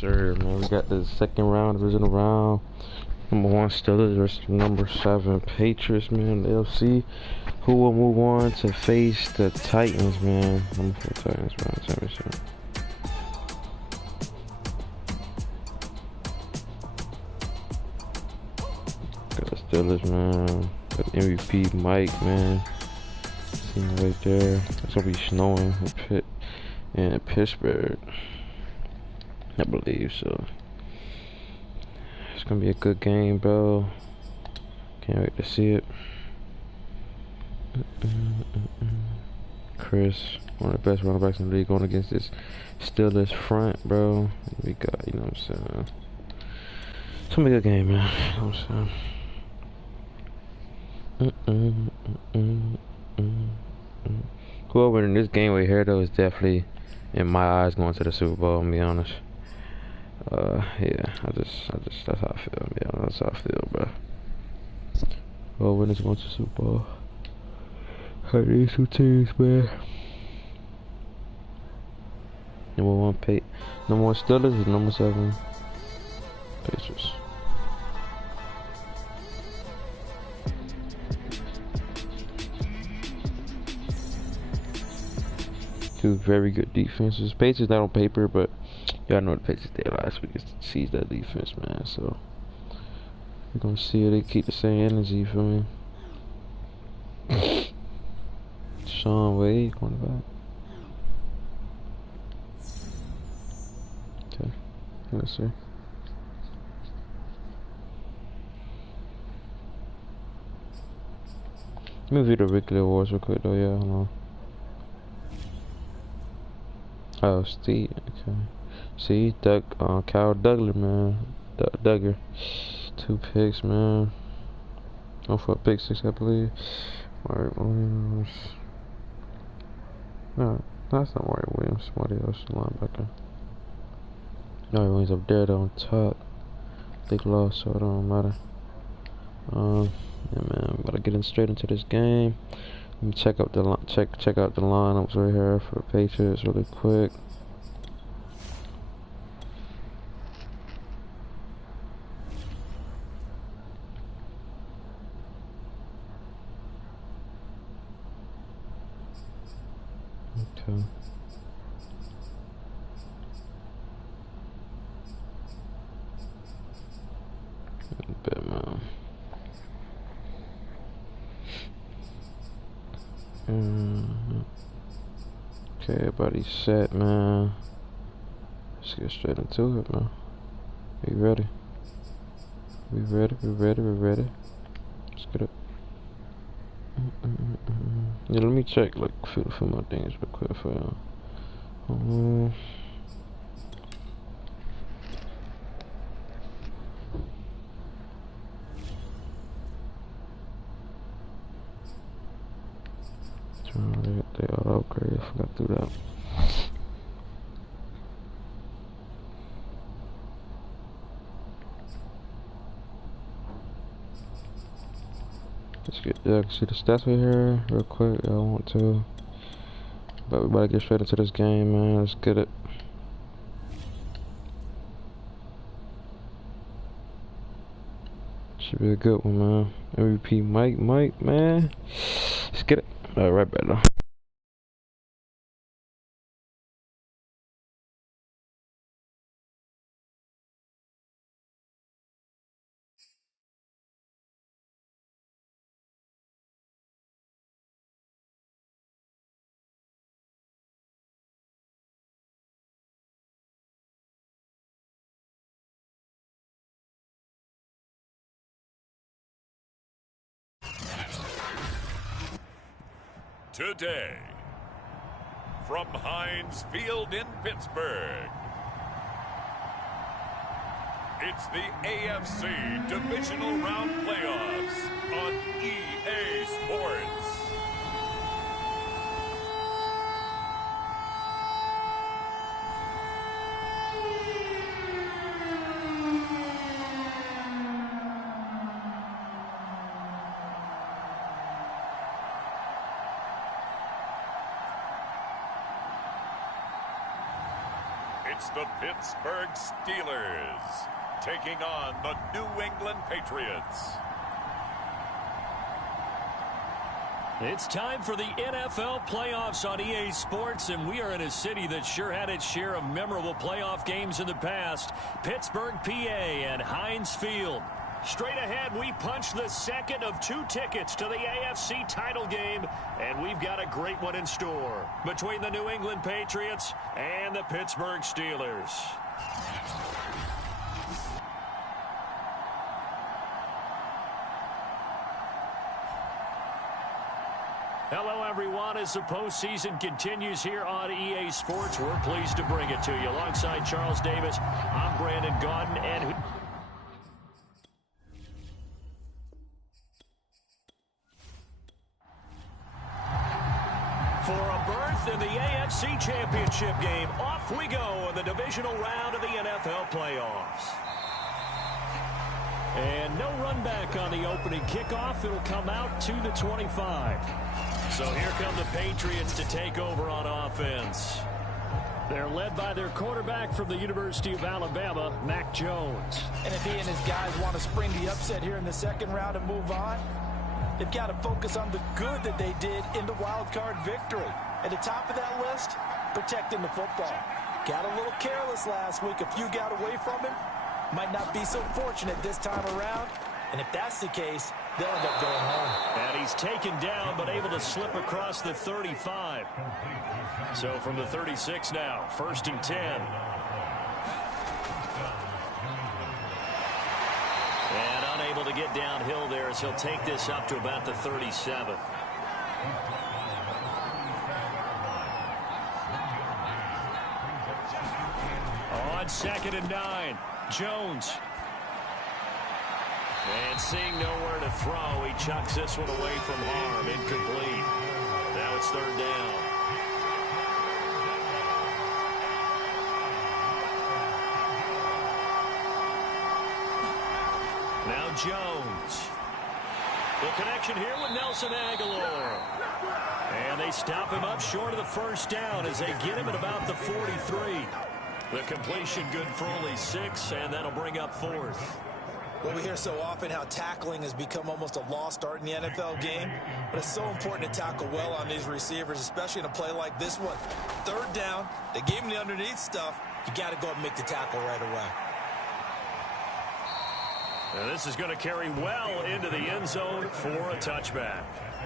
sir, man. We got the second round, divisional round. #1 Steelers versus #7 Patriots, man. The LC. Who will move on to face the Titans, man? #4 Titans, man. Championship. Got the Steelers, man. Got the MVP Mike, man. See him right there. It's gonna be snowing in Pittsburgh, I believe so. It's gonna be a good game, bro. Can't wait to see it. Chris, one of the best running backs in the league, going against this Steelers front, bro. We got, you know what I'm saying? It's gonna be a good game, man. You know what I'm saying? Whoever in this game right here, though, is definitely, in my eyes, going to the Super Bowl, I'm gonna be honest. Yeah, that's how I feel, man. That's how I feel, bro. Well, when it's going to Super Bowl. Hurt these two teams, man. #1 Steelers is #7 Patriots. Two very good defenses. Patriots not on paper, but y'all know the Patriots did last week. Sees that defense, man. So we're gonna see if they keep the same energy for me. Sean Wade, cornerback. Okay, let's see. Let me view the regular awards real quick, though. Yeah, hold on. Oh, Steve. Okay. See, Kyle Douglas, man. Duggar. 2 picks, man. Oh, for a pick 6, I believe. Mark Williams. No, that's not Mark Williams. Somebody else, linebacker. No, Williams up there, though, on top. Big loss, so it don't matter. Yeah, man. I'm about to get in straight into this game. Let me check out the lineups right here for the Patriots really quick. Okay. Bet, man. Okay, everybody's set, man. Let's get straight into it, man. We ready? We ready. Let's get it. Yeah, let me check like a few more things real quick for y'all. They auto upgrade. I forgot to do that. Let's get see the stats right here real quick. I want to, but we better get straight into this game, man. Let's get it. Should be a good one, man. MVP Mike, man. Let's get it. Right back now. Today, from Heinz Field in Pittsburgh, it's the AFC Divisional Round Playoffs on EA Sports. It's the Pittsburgh Steelers taking on the New England Patriots. It's time for the NFL playoffs on EA Sports, and we are in a city that sure had its share of memorable playoff games in the past. Pittsburgh, PA, and Heinz Field. Straight ahead, we punch the second of 2 tickets to the AFC title game, and we've got a great one in store between the New England Patriots and the Pittsburgh Steelers. Hello, everyone. As the postseason continues here on EA Sports, we're pleased to bring it to you. Alongside Charles Davis, I'm Brandon Gaudin, and for a berth in the AFC Championship game, off we go in the divisional round of the NFL playoffs. And no run back on the opening kickoff. It'll come out to the 25. So here come the Patriots to take over on offense. They're led by their quarterback from the University of Alabama, Mac Jones. And if he and his guys want to spring the upset here in the second round and move on, they've got to focus on the good that they did in the wild card victory. At the top of that list, protecting the football. Got a little careless last week. A few got away from him. Might not be so fortunate this time around. And if that's the case, they'll end up going home. And he's taken down, but able to slip across the 35. So from the 36 now, 1st and 10. And unable to get downhill there as he'll take this up to about the 37. On 2nd and 9, Jones. And seeing nowhere to throw, he chucks this one away from harm. Incomplete. Now it's 3rd down. Now Jones. The connection here with Nelson Aguilar. And they stop him up short of the 1st down as they get him at about the 43. The completion good for only 6, and that'll bring up 4th. Well, we hear so often how tackling has become almost a lost art in the NFL game, but it's so important to tackle well on these receivers, especially in a play like this one. 3rd down, they gave him the underneath stuff. You got to go up and make the tackle right away. And this is going to carry well into the end zone for a touchback.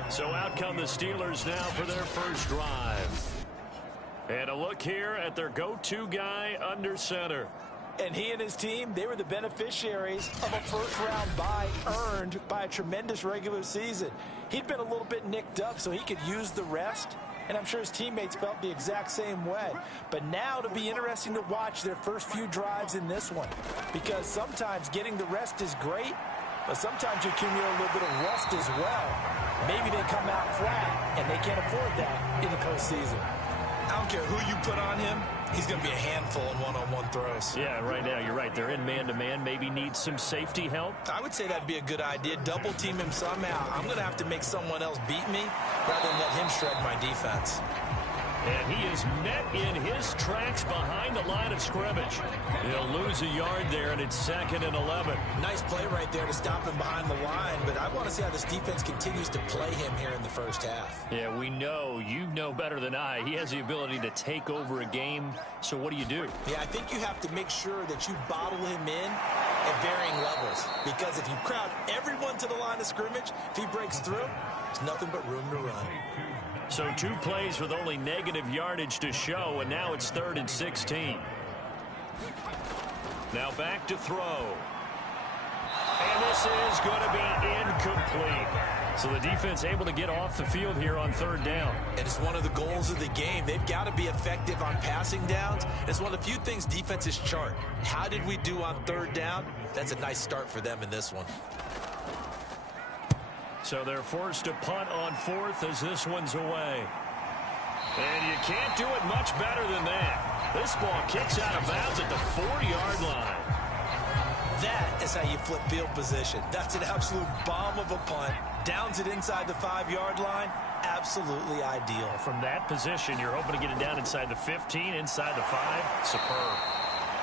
So out come the Steelers now for their first drive. And a look here at their go-to guy under center. And he and his team, they were the beneficiaries of a first-round bye earned by a tremendous regular season. He'd been a little bit nicked up, so he could use the rest. And I'm sure his teammates felt the exact same way. But now it'll be interesting to watch their first few drives in this one. Because sometimes getting the rest is great, but sometimes you accumulate a little bit of rust as well. Maybe they come out flat, and they can't afford that in the postseason. I don't care who you put on him. He's going to be a handful in one-on-one throws. Yeah, right now, you're right. They're in man-to-man. Maybe need some safety help. I would say that'd be a good idea. Double team him somehow. I'm going to have to make someone else beat me rather than let him shred my defense. And he is met in his tracks behind the line of scrimmage. He'll lose a yard there, and it's 2nd and 11. Nice play right there to stop him behind the line, but I want to see how this defense continues to play him here in the first half. Yeah, we know. You know better than I. He has the ability to take over a game, so what do you do? Yeah, I think you have to make sure that you bottle him in at varying levels, because if you crowd everyone to the line of scrimmage, if he breaks through, there's nothing but room to run. So 2 plays with only negative yardage to show, and now it's 3rd and 16. Now back to throw. And this is going to be incomplete. So the defense able to get off the field here on 3rd down. And it's one of the goals of the game. They've got to be effective on passing downs. It's one of the few things defenses chart. How did we do on 3rd down? That's a nice start for them in this one. So they're forced to punt on 4th as this one's away. And you can't do it much better than that. This ball kicks out of bounds at the 4-yard line. That is how you flip field position. That's an absolute bomb of a punt. Downs it inside the 5-yard line. Absolutely ideal. From that position, you're hoping to get it down inside the 15, inside the 5. Superb.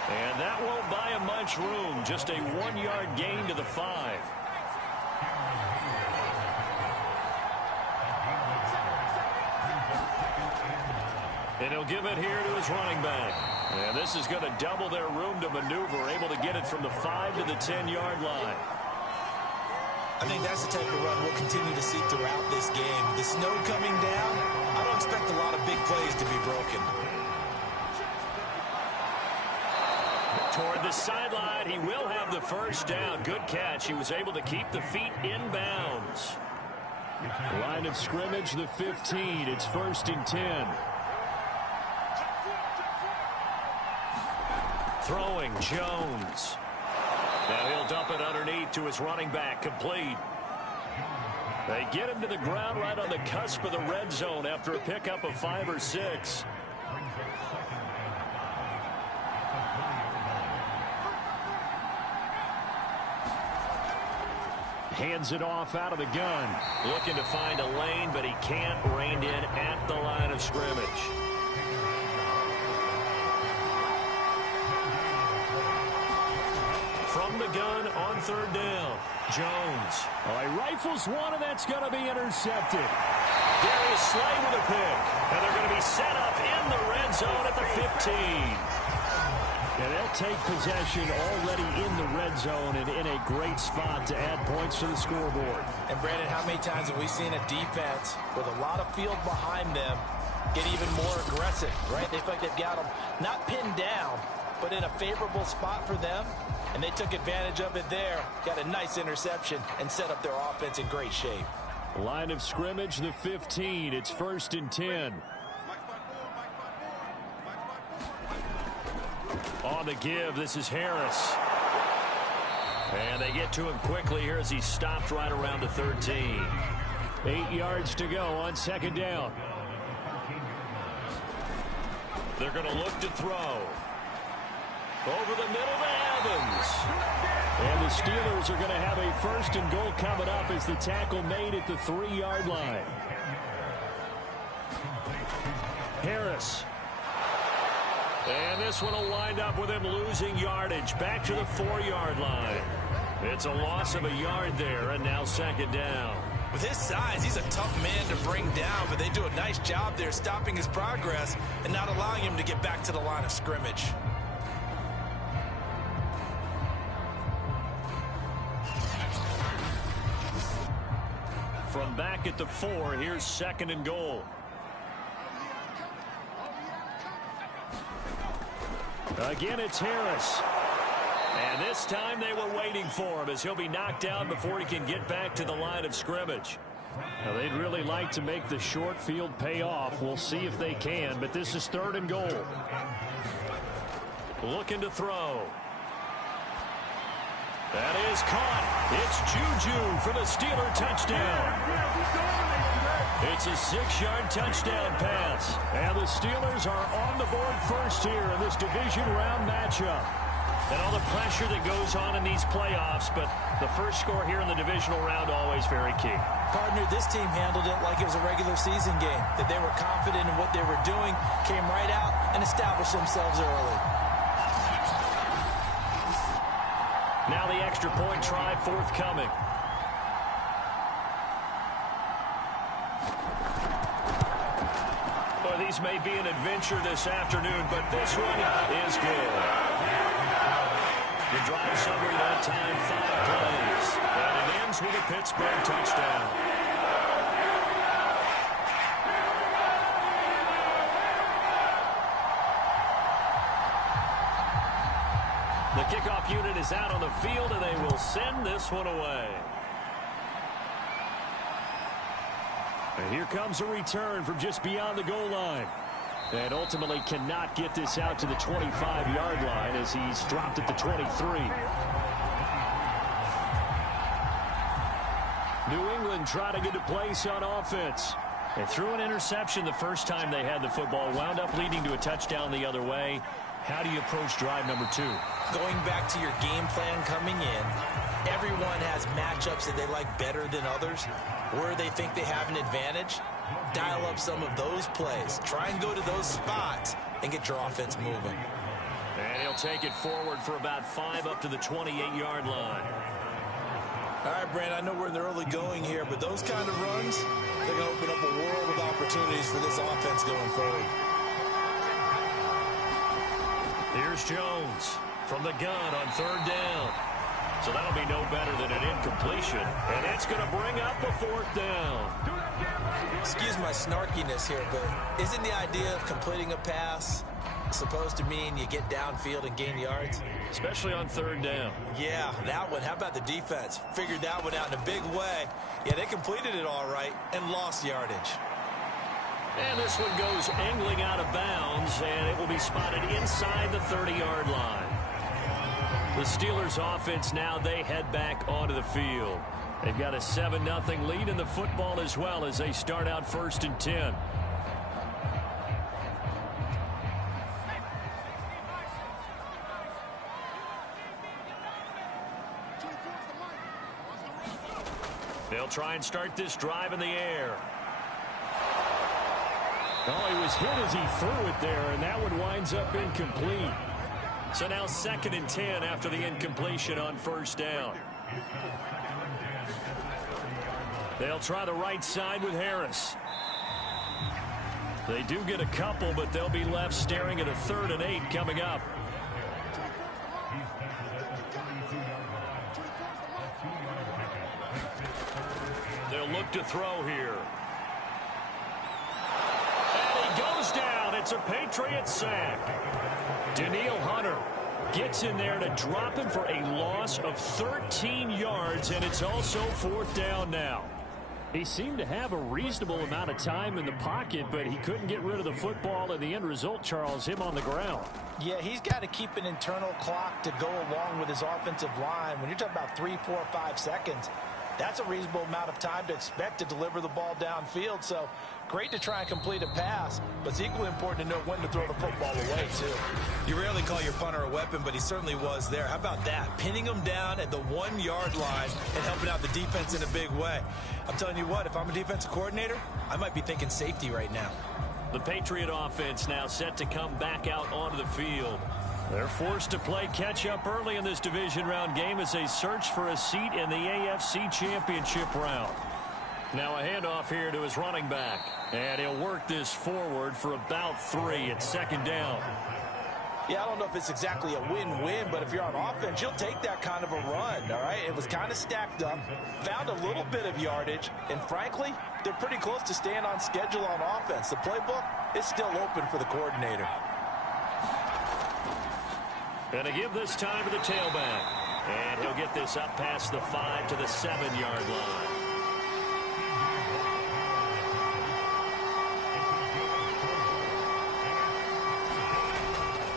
And that won't buy him much room. Just a 1-yard gain to the 5. And he'll give it here to his running back. And this is going to double their room to maneuver, able to get it from the 5 to the 10-yard line. I think that's the type of run we'll continue to see throughout this game. With the snow coming down, I don't expect a lot of big plays to be broken. Toward the sideline, he will have the first down. Good catch. He was able to keep the feet in bounds. Line of scrimmage, the 15. It's 1st and 10. Throwing, Jones. Now he'll dump it underneath to his running back, complete. They get him to the ground right on the cusp of the red zone after a pickup of 5 or 6. Hands it off out of the gun. Looking to find a lane, but he can't. Reined in at the line of scrimmage. From the gun on 3rd down. Jones. Oh, he rifles one, and that's going to be intercepted. Darius Slay with a pick. And they're going to be set up in the red zone at the 15. And they'll take possession already in the red zone and in a great spot to add points to the scoreboard. And, Brandon, how many times have we seen a defense with a lot of field behind them get even more aggressive, right? They feel like they've got them not pinned down, but in a favorable spot for them. And they took advantage of it there. Got a nice interception and set up their offense in great shape. Line of scrimmage, the 15. It's 1st and 10. On the give, this is Harris. And they get to him quickly here as he stopped right around the 13. 8 yards to go on 2nd down. They're going to look to throw. Over the middle to Evans. And the Steelers are going to have a 1st and goal coming up as the tackle made at the 3-yard line. Harris. And this one will wind up with him losing yardage back to the 4-yard line. It's a loss of a yard there, and now 2nd down. With his size, he's a tough man to bring down, but they do a nice job there stopping his progress and not allowing him to get back to the line of scrimmage. From back at the 4, here's 2nd and goal. Again, it's Harris. And this time they were waiting for him as he'll be knocked down before he can get back to the line of scrimmage. Now, they'd really like to make the short field pay off. We'll see if they can, but this is 3rd and goal. Looking to throw. That is caught. It's Juju for the Steeler touchdown. It's a 6-yard touchdown pass. And the Steelers are on the board first here in this division round matchup. And all the pressure that goes on in these playoffs, but the first score here in the divisional round always very key. Partner, this team handled it like it was a regular season game, that they were confident in what they were doing, came right out and established themselves early. Now the extra point try forthcoming. Well, these may be an adventure this afternoon, but this one is good. The drive summary that time, 5 plays. And it ends with a Pittsburgh touchdown. The kickoff unit is out on the field, and they will send this one away. And here comes a return from just beyond the goal line. And ultimately cannot get this out to the 25-yard line as he's dropped at the 23. New England trying to get a place on offense. They threw an interception the first time they had the football, wound up leading to a touchdown the other way. How do you approach drive number 2? Going back to your game plan coming in, everyone has matchups that they like better than others. Where they think they have an advantage, dial up some of those plays. Try and go to those spots and get your offense moving. And he'll take it forward for about 5 up to the 28-yard line. All right, Brand, I know we're in the early going here, but those kind of runs, they're going to open up a world of opportunities for this offense going forward. Here's Jones from the gun on 3rd down. So that'll be no better than an incompletion. And it's going to bring up a 4th down. Excuse my snarkiness here, but isn't the idea of completing a pass supposed to mean you get downfield and gain yards? Especially on 3rd down. Yeah, that one. How about the defense? Figured that one out in a big way. Yeah, they completed it all right and lost yardage. And this one goes angling out of bounds, and it will be spotted inside the 30-yard line. The Steelers offense now, they head back onto the field. They've got a 7-0 lead in the football as well as they start out 1st and 10. They'll try and start this drive in the air. Oh, he was hit as he threw it there, and that one winds up incomplete. So now 2nd and 10 after the incompletion on 1st down. They'll try the right side with Harris. They do get a couple, but they'll be left staring at a 3rd and 8 coming up. They'll look to throw here. And he goes down. It's a Patriots sack. Danielle Hunter gets in there to drop him for a loss of 13 yards, and it's also 4th down now. He seemed to have a reasonable amount of time in the pocket, but he couldn't get rid of the football, and the end result, Charles, him on the ground. Yeah, he's got to keep an internal clock to go along with his offensive line. When you're talking about 3, 4, 5 seconds, that's a reasonable amount of time to expect to deliver the ball downfield. So great to try and complete a pass, but it's equally important to know when to throw the football away, too. You rarely call your punter a weapon, but he certainly was there. How about that? Pinning him down at the 1-yard line and helping out the defense in a big way. I'm telling you what, if I'm a defensive coordinator, I might be thinking safety right now. The Patriot offense now set to come back out onto the field. They're forced to play catch-up early in this division round game as they search for a seat in the AFC Championship round. Now a handoff here to his running back. And he'll work this forward for about 3 at 2nd down. Yeah, I don't know if it's exactly a win-win, but if you're on offense, you'll take that kind of a run, all right? It was kind of stacked up, found a little bit of yardage, and frankly, they're pretty close to staying on schedule on offense. The playbook is still open for the coordinator. And to give this time to the tailback. And he'll get this up past the 5 to the 7-yard line.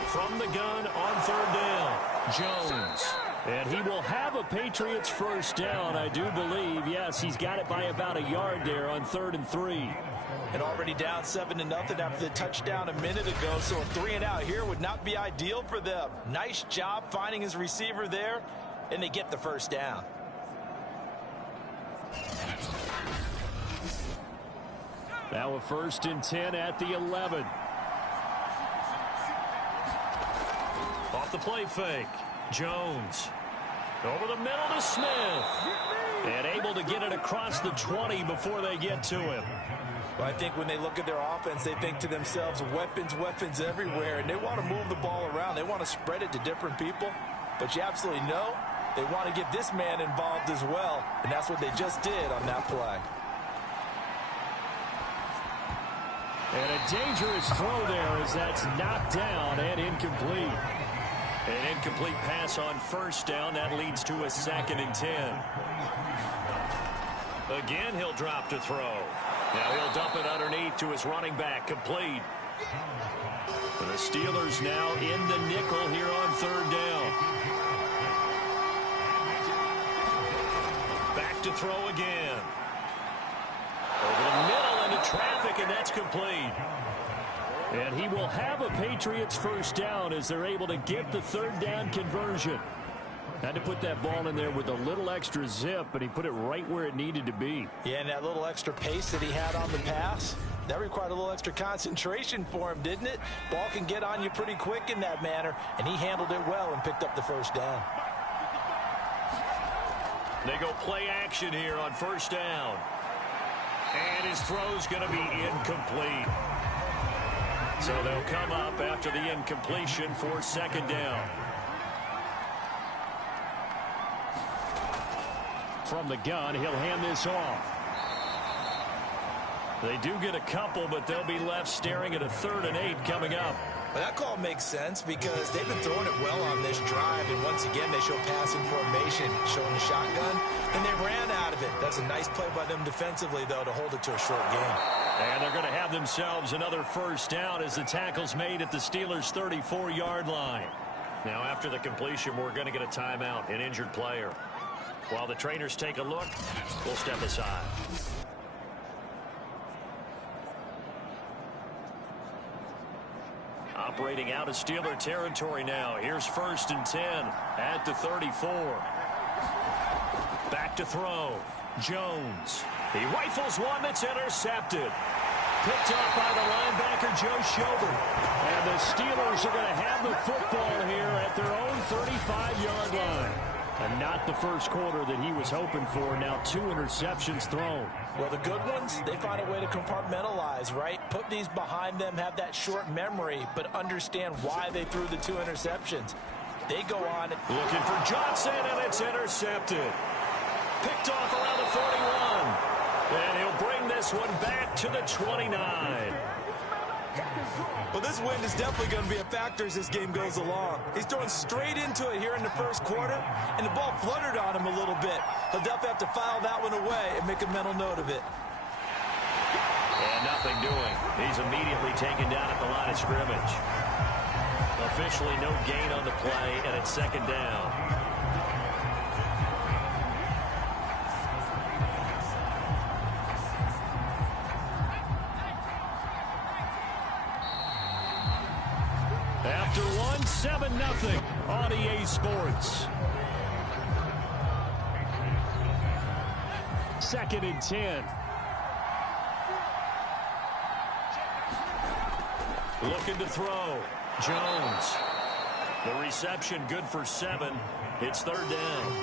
From the gun on 3rd down, Jones. And he will have a Patriots 1st down, I do believe. Yes, he's got it by about a yard there on 3rd and 3. And already down 7-0 after the touchdown a minute ago, so a 3 and out here would not be ideal for them. Nice job finding his receiver there, and they get the 1st down. Now a 1st and 10 at the 11. Off the play fake, Jones. Over the middle to Smith. And able to get it across the 20 before they get to him. Well, I think when they look at their offense, they think to themselves, weapons, weapons everywhere, and they want to move the ball around. They want to spread it to different people, but you absolutely know they want to get this man involved as well, and that's what they just did on that play. And a dangerous throw there as that's knocked down and incomplete. An incomplete pass on 1st down. That leads to a 2nd and 10. Again, he'll drop to throw. Now he'll dump it underneath to his running back, complete. And the Steelers now in the nickel here on 3rd down. Back to throw again. Over the middle into traffic, and that's complete. And he will have a Patriots first down as they're able to get the third down conversion. Had to put that ball in there with a little extra zip, but he put it right where it needed to be. Yeah, and that little extra pace that he had on the pass, that required a little extra concentration for him, didn't it? Ball can get on you pretty quick in that manner, and he handled it well and picked up the first down. They go play action here on first down. And his throw's going to be incomplete. So they'll come up after the incompletion for second down. From the gun, he'll hand this off. They do get a couple, but they'll be left staring at a 3rd and 8 coming up. Well, that call makes sense because they've been throwing it well on this drive, and once again they show passing formation, showing the shotgun, and they ran out of it. That's a nice play by them defensively, though, to hold it to a short game. And they're going to have themselves another first down as the tackle's made at the Steelers' 34-yard line. Now, after the completion, we're going to get a timeout, an injured player. While the trainers take a look, we'll step aside. Operating out of Steeler territory now. Here's 1st and 10 at the 34. Back to throw. Jones. He rifles one that's intercepted. Picked up by the linebacker, Joe Schobert. And the Steelers are going to have the football here at their own 35-yard line. And not the first quarter that he was hoping for. Now 2 interceptions thrown. Well, the good ones, they find a way to compartmentalize, right? Put these behind them, have that short memory, but understand why they threw the 2 interceptions. They go on. Looking for Johnson, and it's intercepted. Picked off around the 41. And he'll bring this one back to the 29. Well, this wind is definitely going to be a factor as this game goes along. He's throwing straight into it here in the first quarter, and the ball fluttered on him a little bit. He'll definitely have to file that one away and make a mental note of it. And nothing doing. He's immediately taken down at the line of scrimmage. Officially no gain on the play, and it's second down. After one, 7-0 on EA Sports. 2nd and 10. Looking to throw. Jones. The reception good for 7. It's 3rd down.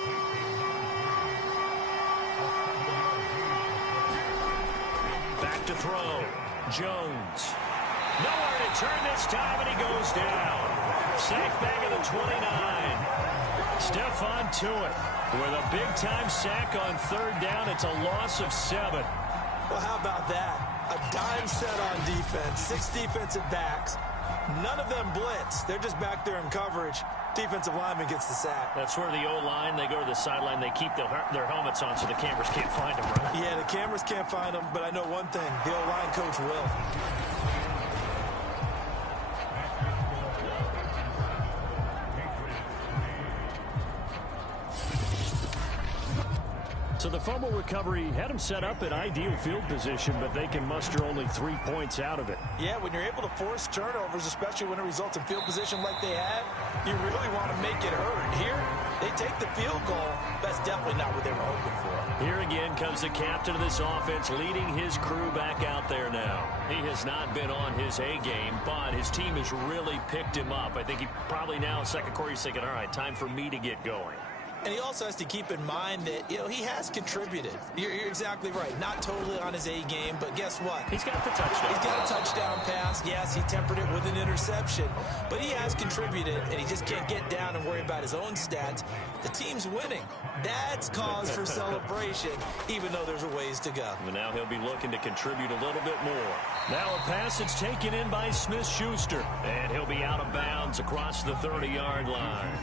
Back to throw. Jones. Nowhere to turn this time, and he goes down. Sack back at the 29. Stephon Tuitt with a big-time sack on 3rd down. It's a loss of 7. Well, how about that? A dime set on defense. 6 defensive backs. None of them blitz. They're just back there in coverage. Defensive lineman gets the sack. That's where the O-line, they go to the sideline, they keep their helmets on so the cameras can't find them. Right? Yeah, the cameras can't find them, but I know one thing. The O-line coach will. So the fumble recovery had them set up in ideal field position, but they can muster only 3 points out of it. Yeah, when you're able to force turnovers, especially when it results in field position like they had, you really want to make it hurt. Here, they take the field goal. That's definitely not what they were hoping for. Here again comes the captain of this offense, leading his crew back out there now. He has not been on his A game, but his team has really picked him up. I think he probably now in second quarter he's thinking, all right, time for me to get going. And he also has to keep in mind that, he has contributed. You're exactly right. Not totally on his A game, but guess what? He's got the touchdown. He's got a touchdown pass. Yes, he tempered it with an interception, but he has contributed, and he just can't get down and worry about his own stats. The team's winning. That's cause for celebration, even though there's a ways to go. And now he'll be looking to contribute a little bit more. Now a pass that's taken in by Smith-Schuster, and he'll be out of bounds across the 30-yard line.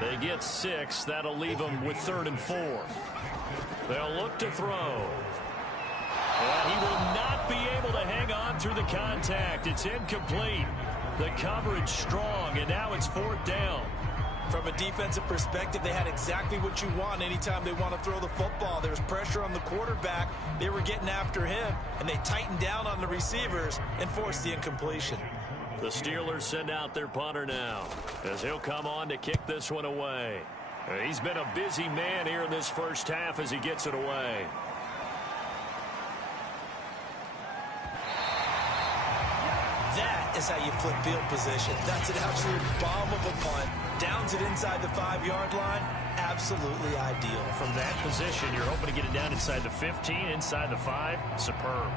They get 6. That'll leave them with 3rd and 4. They'll look to throw. And he will not be able to hang on through the contact. It's incomplete. The coverage strong, and now it's 4th down. From a defensive perspective, they had exactly what you want anytime they want to throw the football. There was pressure on the quarterback. They were getting after him, and they tightened down on the receivers and forced the incompletion. The Steelers send out their punter now, as he'll come on to kick this one away. He's been a busy man here in this first half as he gets it away. That is how you flip field position. That's an absolute bomb of a punt. Downs it inside the 5-yard line. Absolutely ideal. From that position, you're hoping to get it down inside the 15, inside the 5. Superb.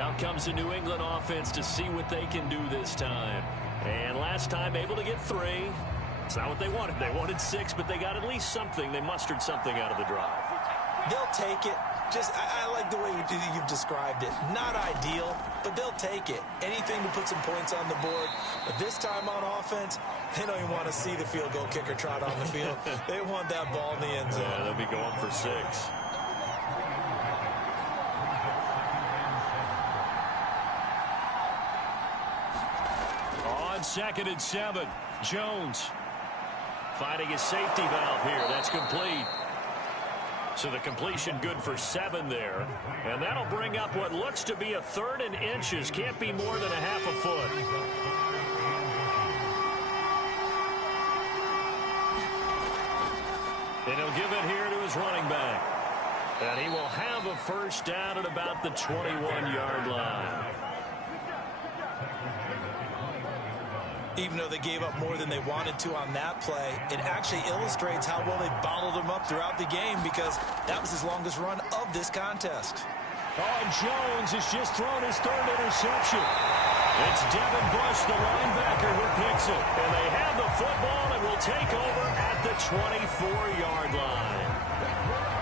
Out comes the New England offense to see what they can do this time. And last time, able to get 3. It's not what they wanted. They wanted 6, but they got at least something. They mustered something out of the drive. They'll take it. I like the way you've described it. Not ideal, but they'll take it. Anything to put some points on the board. But this time on offense, they don't even want to see the field goal kicker trot on the field. They want that ball in the end zone. Yeah, they'll be going for 6. On 2nd and 7, Jones finding his safety valve here. That's complete. So the completion good for 7 there. And that'll bring up what looks to be a 3rd and inches. Can't be more than a half a foot. And he'll give it here to his running back. And he will have a first down at about the 21-yard line. Even though they gave up more than they wanted to on that play, it actually illustrates how well they bottled him up throughout the game, because that was his longest run of this contest. Oh, Jones has just thrown his 3rd interception. It's Devin Bush, the linebacker, who picks it. And they have the football and will take over at the 24-yard line.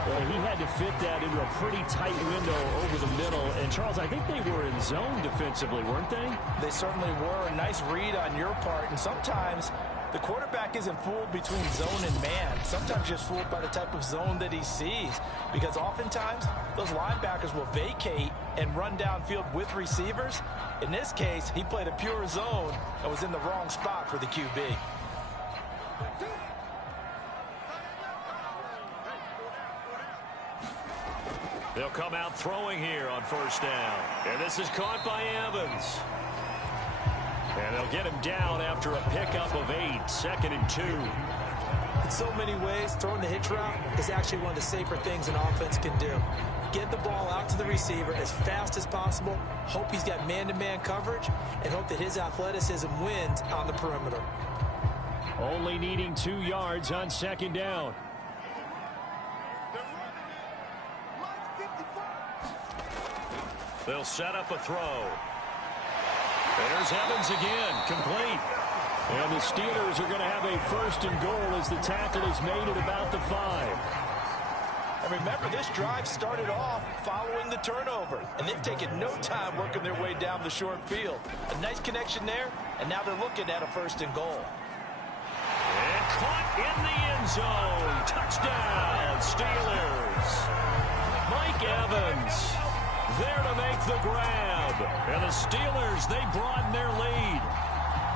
Well, he had to fit that into a pretty tight window over the middle. And, Charles, I think they were in zone defensively, weren't they? They certainly were. A nice read on your part. And sometimes the quarterback isn't fooled between zone and man. Sometimes just fooled by the type of zone that he sees. Because oftentimes, those linebackers will vacate and run downfield with receivers. In this case, he played a pure zone and was in the wrong spot for the QB. They'll come out throwing here on 1st down. And this is caught by Evans. And they'll get him down after a pickup of 8, 2nd and 2. In so many ways, throwing the hitch route is actually one of the safer things an offense can do. Get the ball out to the receiver as fast as possible, hope he's got man-to-man coverage, and hope that his athleticism wins on the perimeter. Only needing 2 yards on 2nd down. They'll set up a throw. There's Evans again, complete. And the Steelers are going to have a 1st and goal as the tackle is made at about the 5. And remember, this drive started off following the turnover, and they've taken no time working their way down the short field. A nice connection there, and now they're looking at a 1st and goal. And caught in the end zone. Touchdown, Steelers. Mike Evans there to make the grab. And the Steelers, they broaden their lead.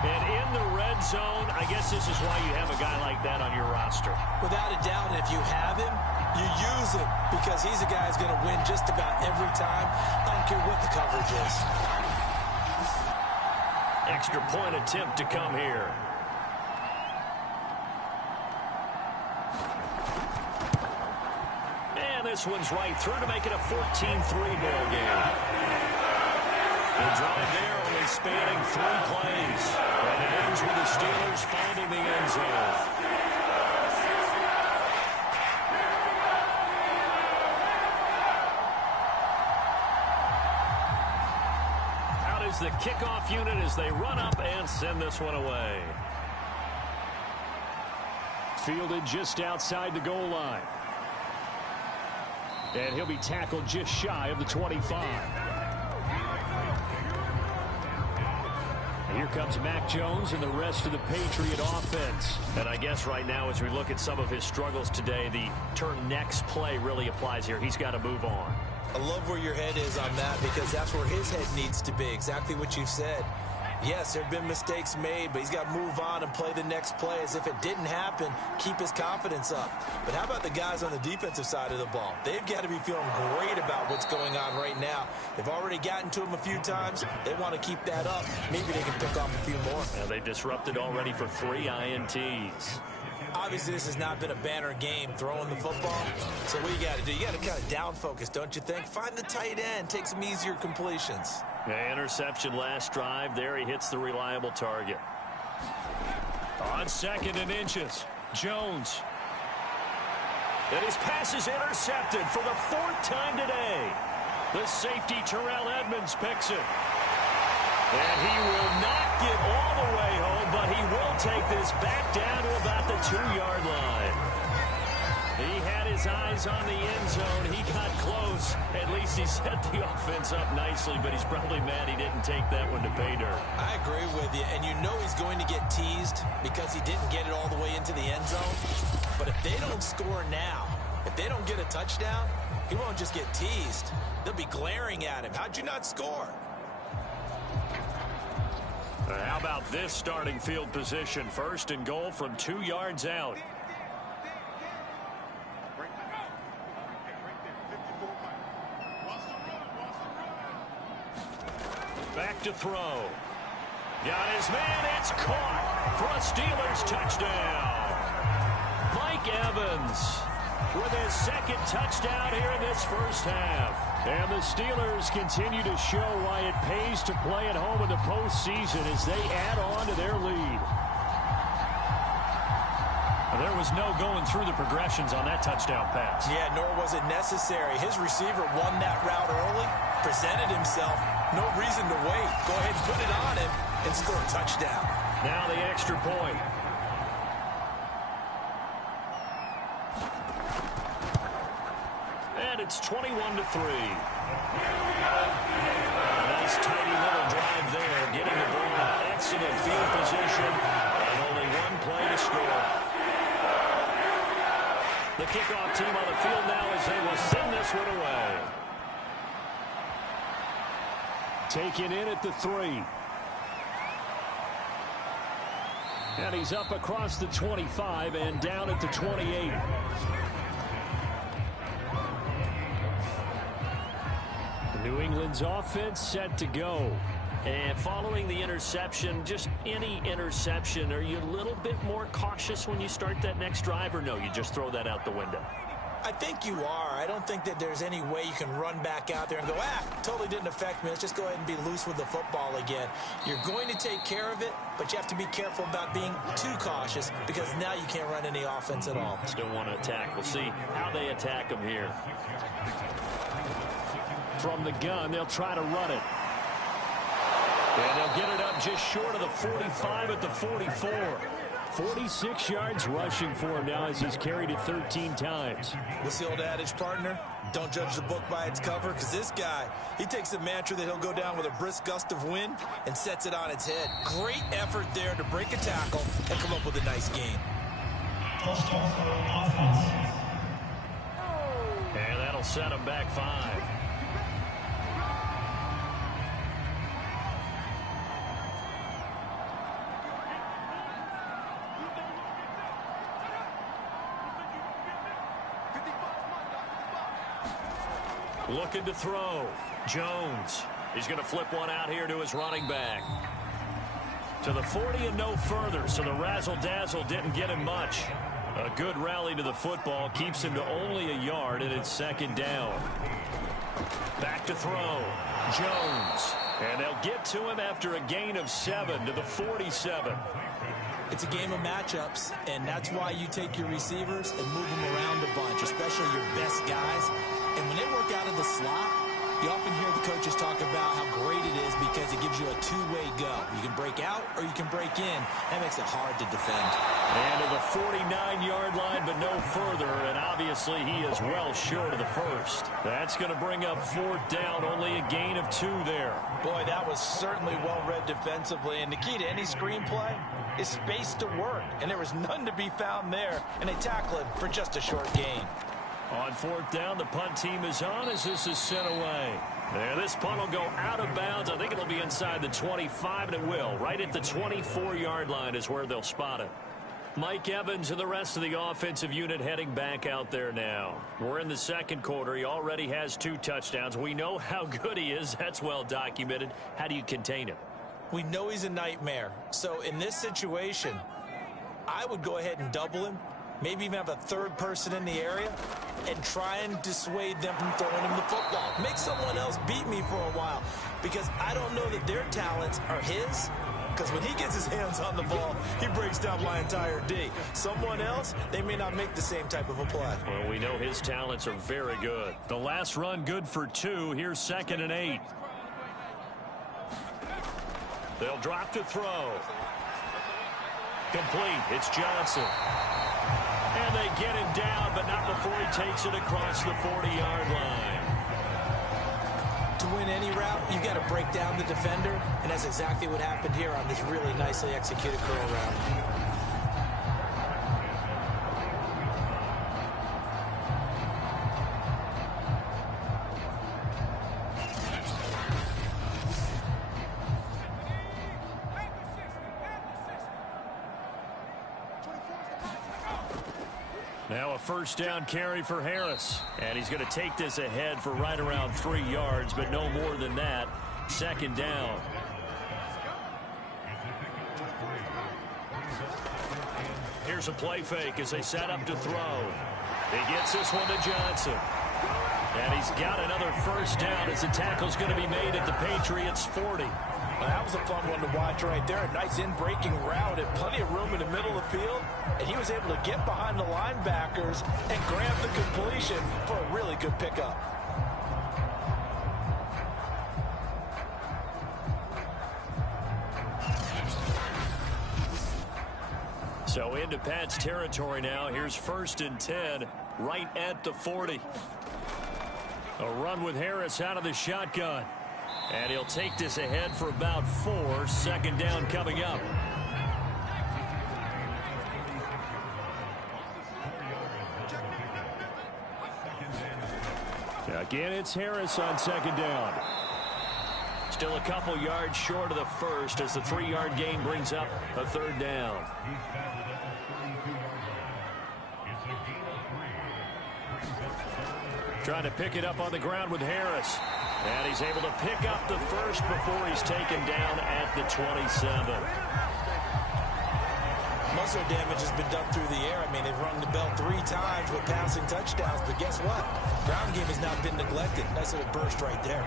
And in the red zone, I guess this is why you have a guy like that on your roster. Without a doubt, and if you have him, you use him, because he's a guy who's going to win just about every time. I don't care what the coverage is. Extra point attempt to come here. And this one's right through to make it a 14-3 ball game. The drive there only spanning 3 plays. And it ends with the Steelers finding the end zone. Out is the kickoff unit as they run up and send this one away. Fielded just outside the goal line. And he'll be tackled just shy of the 25. Here comes Mac Jones and the rest of the Patriot offense. And I guess right now, as we look at some of his struggles today, the turn next play really applies here. He's got to move on. I love where your head is on that, because that's where his head needs to be. Exactly what you said. Yes, there have been mistakes made, but he's got to move on and play the next play as if it didn't happen, keep his confidence up. But how about the guys on the defensive side of the ball? They've got to be feeling great about what's going on right now. They've already gotten to him a few times. They want to keep that up. Maybe they can pick off a few more. Now they disrupted already for 3 INTs. Obviously, this has not been a banner game throwing the football. So what you got to do, you got to kind of down focus, don't you think? Find the tight end, take some easier completions. Yeah, interception last drive. There he hits the reliable target. On 2nd and inches, Jones. And his pass is intercepted for the 4th time today. The safety Terrell Edmonds picks it. And he will not get all the way home, but he will take this back down to about the 2-yard line. He had his eyes on the end zone. He got close. At least he set the offense up nicely, but he's probably mad he didn't take that one to pay dirt. I agree with you, and you know he's going to get teased because he didn't get it all the way into the end zone. But if they don't score now, if they don't get a touchdown, he won't just get teased. They'll be glaring at him. How'd you not score? How about this starting field position? 1st and goal from 2 yards out. Back to throw. Got his man. It's caught for a Steelers touchdown. Mike Evans with his 2nd touchdown here in this first half. And the Steelers continue to show why it pays to play at home in the postseason as they add on to their lead. There was no going through the progressions on that touchdown pass. Yeah, nor was it necessary. His receiver won that route early, presented himself. No reason to wait. Go ahead and put it on him and score a touchdown. Now the extra point. And it's 21-3. Nice tidy little drive there, getting the ball. Excellent field position, and only 1 play to score. The kickoff team on the field now as they will send this one away. Taken in at the 3. And he's up across the 25 and down at the 28. New England's offense set to go. And following the interception, just any interception, are you a little bit more cautious when you start that next drive, or no, you just throw that out the window? I think you are. I don't think that there's any way you can run back out there and go, totally didn't affect me. Let's just go ahead and be loose with the football again. You're going to take care of it, but you have to be careful about being too cautious because now you can't run any offense at all. Still want to attack. We'll see how they attack them here. From the gun, they'll try to run it. And they'll get it up just short of the 45 at the 44. 46 yards rushing for him now as he's carried it 13 times. What's the old adage, partner? Don't judge the book by its cover, because this guy, he takes a mantra that he'll go down with a brisk gust of wind and sets it on its head. Great effort there to break a tackle and come up with a nice game. And that'll set him back 5. Looking to throw. Jones. He's going to flip one out here to his running back. To the 40 and no further, so the razzle-dazzle didn't get him much. A good rally to the football keeps him to only a yard, and it's 2nd down. Back to throw. Jones. And they'll get to him after a gain of 7 to the 47. It's a game of matchups, and that's why you take your receivers and move them around a bunch, especially your best guys. And when they work out of the slot, you often hear the coaches talk about how great it is because it gives you a two-way go. You can break out or you can break in. That makes it hard to defend. And to the 49-yard line, but no further. And obviously he is well short of the first. That's going to bring up 4th down. Only a gain of 2 there. Boy, that was certainly well-read defensively. And the key to any screenplay is space to work. And there was none to be found there. And they tackle it for just a short gain. On 4th down, the punt team is on as this is sent away. And this punt will go out of bounds. I think it'll be inside the 25, and it will. Right at the 24-yard line is where they'll spot it. Mike Evans and the rest of the offensive unit heading back out there now. We're in the second quarter. He already has 2 touchdowns. We know how good he is. That's well documented. How do you contain him? We know he's a nightmare. So in this situation, I would go ahead and double him. Maybe even have a third person in the area and try and dissuade them from throwing him the football. Make someone else beat me for a while, because I don't know that their talents are his. Because when he gets his hands on the ball, he breaks down my entire D. Someone else, they may not make the same type of a play. Well, we know his talents are very good. The last run good for 2. Here's 2nd and 8. They'll drop to throw. Complete. It's Johnson. And they get him down, but not before he takes it across the 40-yard line. To win any route, you've got to break down the defender, and that's exactly what happened here on this really nicely executed curl route. Now a first down carry for Harris. And he's going to take this ahead for right around 3 yards, but no more than that. 2nd down. Here's a play fake as they set up to throw. He gets this one to Johnson. And he's got another first down as the tackle's going to be made at the Patriots 40. Well, that was a fun one to watch right there. A nice in-breaking route and plenty of room in the middle of the field. And he was able to get behind the linebackers and grab the completion for a really good pickup. So into Pat's territory now. Here's 1st and 10 right at the 40. A run with Harris out of the shotgun. And he'll take this ahead for about 4. 2nd down coming up. Again, it's Harris on 2nd down. Still a couple yards short of the first as the 3-yard gain brings up a 3rd down. Trying to pick it up on the ground with Harris. And he's able to pick up the first before he's taken down at the 27. Most of the damage has been done through the air. I mean, they've rung the bell 3 times with passing touchdowns. But guess what? Ground game has not been neglected. Nice little burst right there.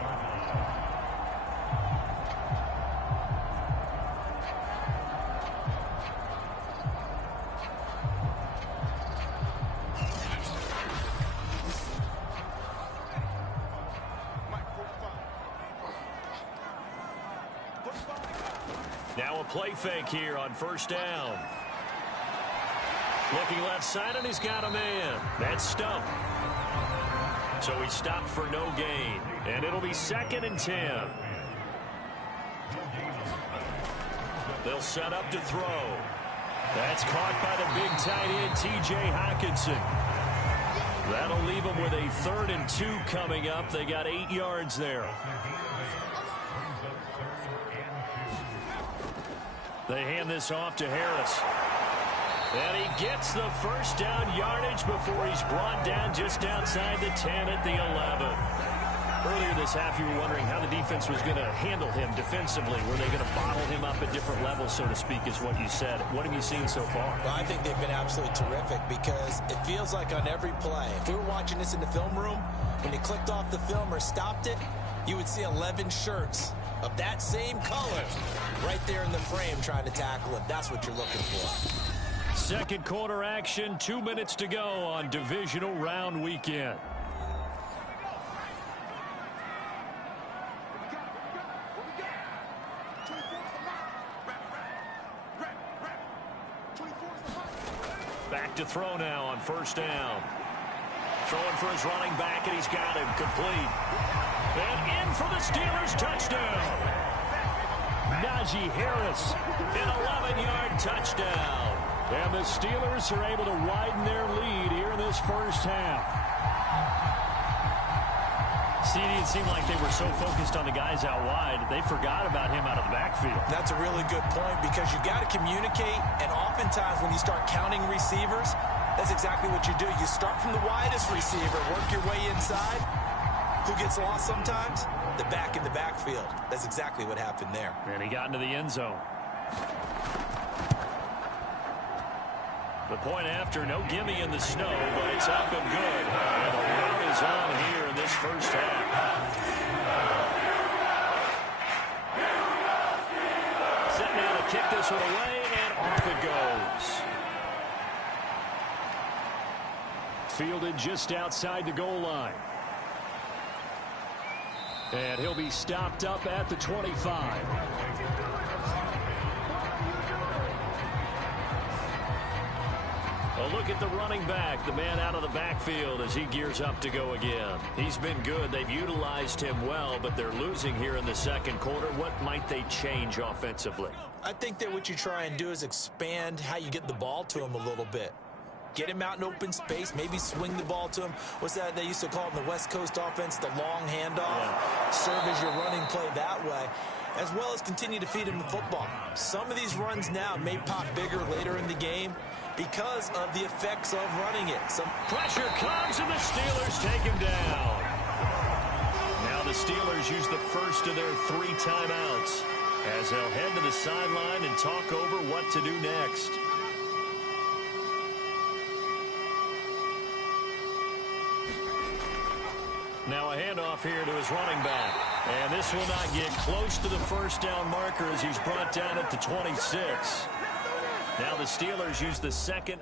Now a play fake here on 1st down. Looking left side, and he's got a man. That's Stump. So he stopped for no gain. And it'll be 2nd and 10. They'll set up to throw. That's caught by the big tight end, T.J. Hockenson. That'll leave them with a 3rd and 2 coming up. They got 8 yards there. They hand this off to Harris. And he gets the first down yardage before he's brought down just outside the 10 at the 11. Earlier this half, you were wondering how the defense was going to handle him defensively. Were they going to bottle him up at different levels, so to speak, is what you said. What have you seen so far? Well, I think they've been absolutely terrific because it feels like on every play, if we were watching this in the film room, when he clicked off the film or stopped it, you would see 11 shirts of that same color right there in the frame trying to tackle it. That's what you're looking for. Second quarter action, 2 minutes to go on Divisional Round Weekend. Back to throw now on 1st down. Throwing for his running back, and he's got him complete. And in for the Steelers touchdown. Najee Harris, an 11-yard touchdown. And the Steelers are able to widen their lead here in this first half. See, it seemed like they were so focused on the guys out wide, they forgot about him out of the backfield. That's a really good point because you got to communicate, and oftentimes when you start counting receivers, that's exactly what you do. You start from the widest receiver, work your way inside. Who gets lost sometimes? The back in the backfield. That's exactly what happened there. And he got into the end zone. The point after, no gimme in the snow, but it's up and good. And the run is on here in this first half. Set now to kick this one away, and off it goes. Fielded just outside the goal line. And he'll be stopped up at the 25. A look at the running back, the man out of the backfield as he gears up to go again. He's been good. They've utilized him well, but they're losing here in the second quarter. What might they change offensively? I think that what you try and do is expand how you get the ball to him a little bit. Get him out in open space, maybe swing the ball to him. What's that they used to call in the West Coast offense, the long handoff? Yeah. Serve as your running play that way, as well as continue to feed him the football. Some of these runs now may pop bigger later in the game because of the effects of running it. Some pressure comes, and the Steelers take him down. Now the Steelers use the first of their 3 timeouts as they'll head to the sideline and talk over what to do next. Now a handoff here to his running back. And this will not get close to the first down marker as he's brought down at the 26. Now the Steelers use the second.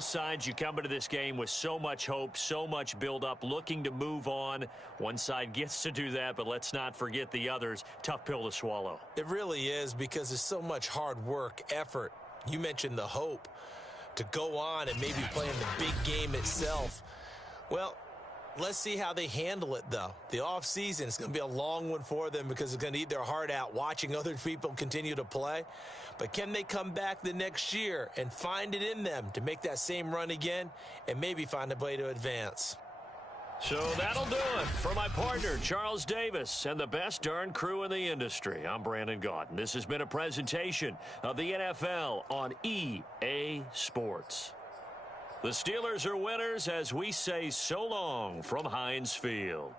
both sides, you come into this game with so much hope, so much build-up, looking to move on. One side gets to do that, but let's not forget the others. Tough pill to swallow. It really is, because there's so much hard work, effort. You mentioned the hope to go on and maybe play in the big game itself. Well, let's see how they handle it, though. The offseason is going to be a long one for them because it's going to eat their heart out watching other people continue to play. But can they come back the next year and find it in them to make that same run again and maybe find a way to advance? So that'll do it for my partner, Charles Davis, and the best darn crew in the industry. I'm Brandon Gaudin. This has been a presentation of the NFL on EA Sports. The Steelers are winners as we say so long from Heinz Field.